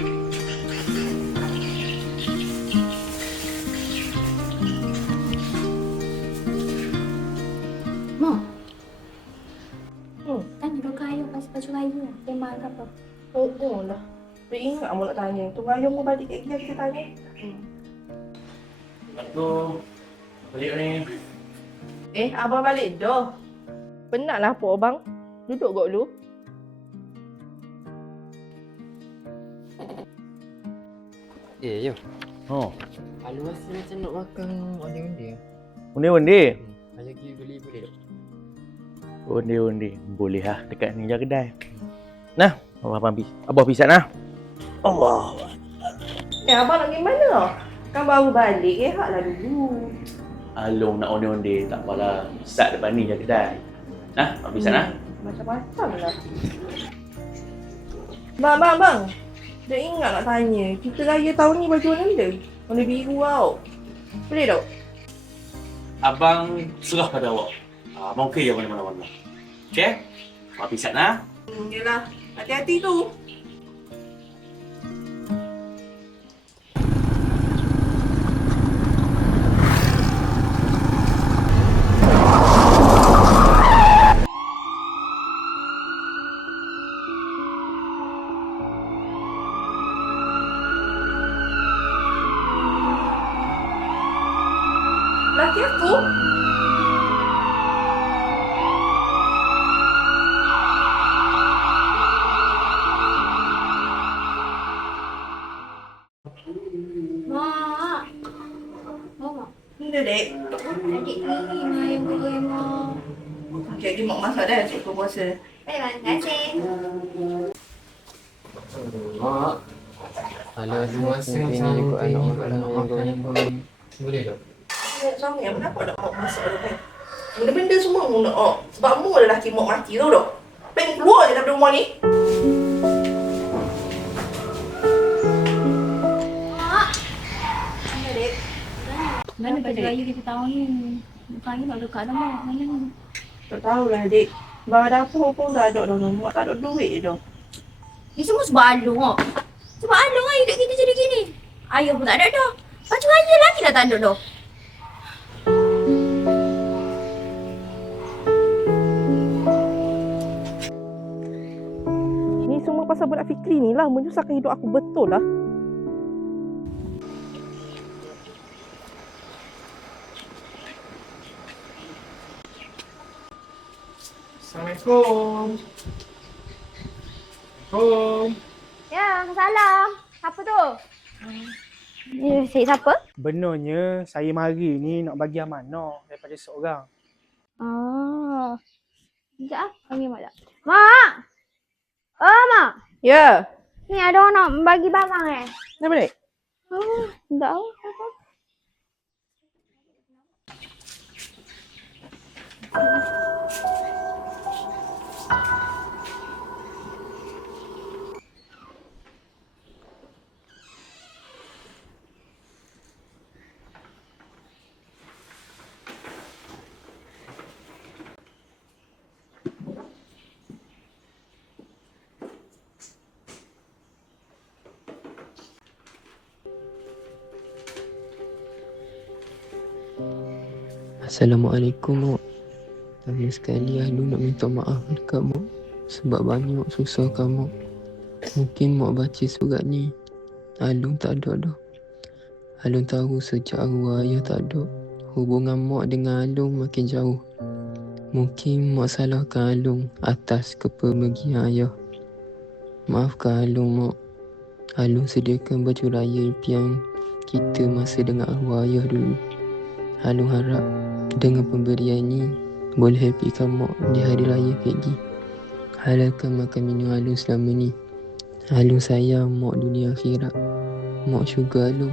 Mak, Hmm. tanya dulu kayu pasal baju raya. Tema ke apa? Oh lah. Dia ingat mu nak tanya. Tunggu ayah mu balik kat kita tanya. Assalamualaikum. Balik ni. Abang balik dah. Penatlah apa abang? Duduk kot dulu. Yo. Oh, Alu rasa macam nak makan onde-onde. undi-undi. Ayah pergi beli boleh tak? Undi-undi. Boleh lah dekat ni kedai. Nah, abang pisat nah. Allah. Abang nak pergi mana? Kan baru balik. Haklah dulu. Alung nak undi-undi. Tak apalah. Pisat depan ni kedai. Nah, abang pisat nah. Macam-macam lah. Bang. Dia ingat nak tanya. Kita raya tahun ni baju warna bila? Warna biru tau. Boleh tak? Abang serah pada awak. Abang okey je mana-mana. Okey? Abang pisat nah. Yelah. Hati-hati tu. Laki aku? Mak. Mak. Benda dek. Adik ni mak yang boleh mak. Okey, mak masak dah untuk puasa. Baik, terima kasih. Mak. Alu rasa macam ikut anak makan. Boleh tak? Suami yang kenapa nak mak masak tu kan? Benda-benda semua mu nak mak. Sebab mu adalah lelaki mak mati tau tak? Pengen keluar je daripada rumah ni. Mak. Mana dek? Mana baju raya kita tahun ni? Bukannya nak dekat dah mak. Mana ni? Tak tahulah dek. Barang dapur pun tak ada dah. Mak tak ada duit je dah. Ni semua sebab Alung mak. Sebab Alung lah hidup kita jadi gini. Ayah pun tak ada dah. Baju raya lagi dah tak ada dah. Ni semua pasal budak Fikri ni lah. Menyusahkan hidup aku betul lah. Assalamualaikum. Ya, salam. Apa tu? Ya, siapa? Benarnya saya mari ni nak bagi amanah daripada seorang. Oh. Sekejap ah. Panggil mak tak? Mak! Oh, mak! Ya. Ni ada orang nak bagi barang Kenapa dek? Oh, tak tahu. Apa? Assalamualaikum mak. Pertama sekali Alu nak minta maaf dekat mak sebab banyak susah kamu. Mungkin mak baca surat ni Alu tak ada dah. Alu tahu sejak arwah ayah tak ada, hubungan mak dengan Alu makin jauh. Mungkin mak salahkan Alu atas kepergian ayah. Maafkan Alu mak. Alu sediakan baju raya impian kita masa dengan arwah ayah dulu. Alu harap dengan pemberian ni boleh happykan mak di hari raya pergi. Halalkan makan minum Alu selama ni. Alu sayang mak dunia akhirat. Mak juga Alu.